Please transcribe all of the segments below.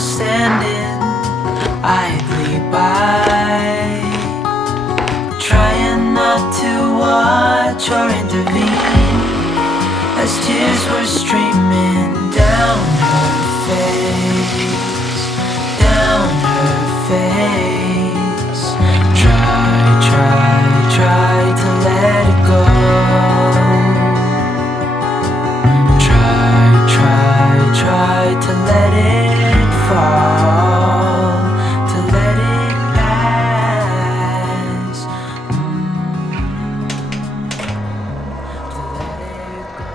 was standing idly by, trying not to watch or intervene as tears were streaming down her face, down her face. Try to let it go. Try to let it fall, to let it pass, to let it go.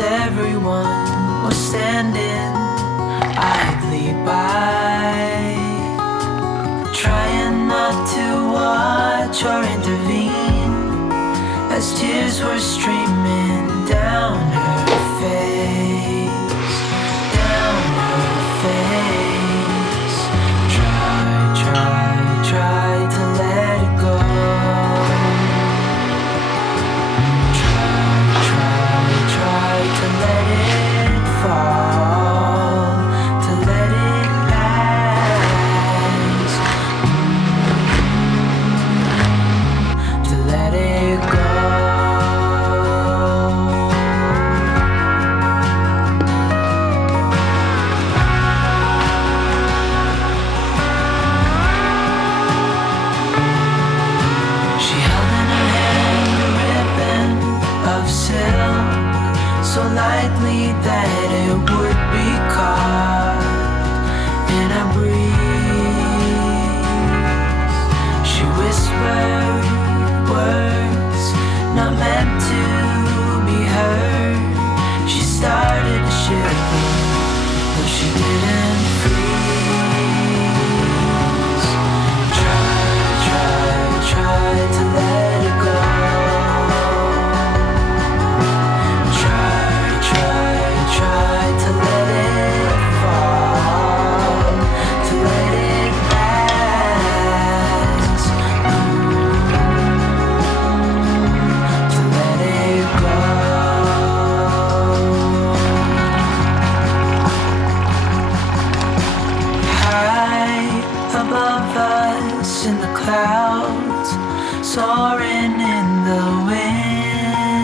Everyone was standing idly by, trying not to watch or intervene as tears were streaming down her face, down her face. Try to let it go. Try to let it fall, to let it pass, to let it go. She held in her hand a ribbon of silk, so lightly that it would be caught in a breeze. She whispered words not meant to be heard. She started to shiver, though she didn't freeze. Try to let it go. Try to let it fall, to let it pass, to let it go. High above us in the clouds, soaring in the wind,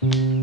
「